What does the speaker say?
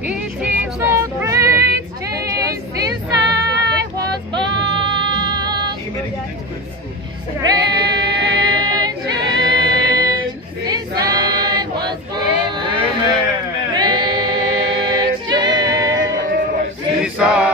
It seems so great change since I was born. Great change since I was born. Great change since I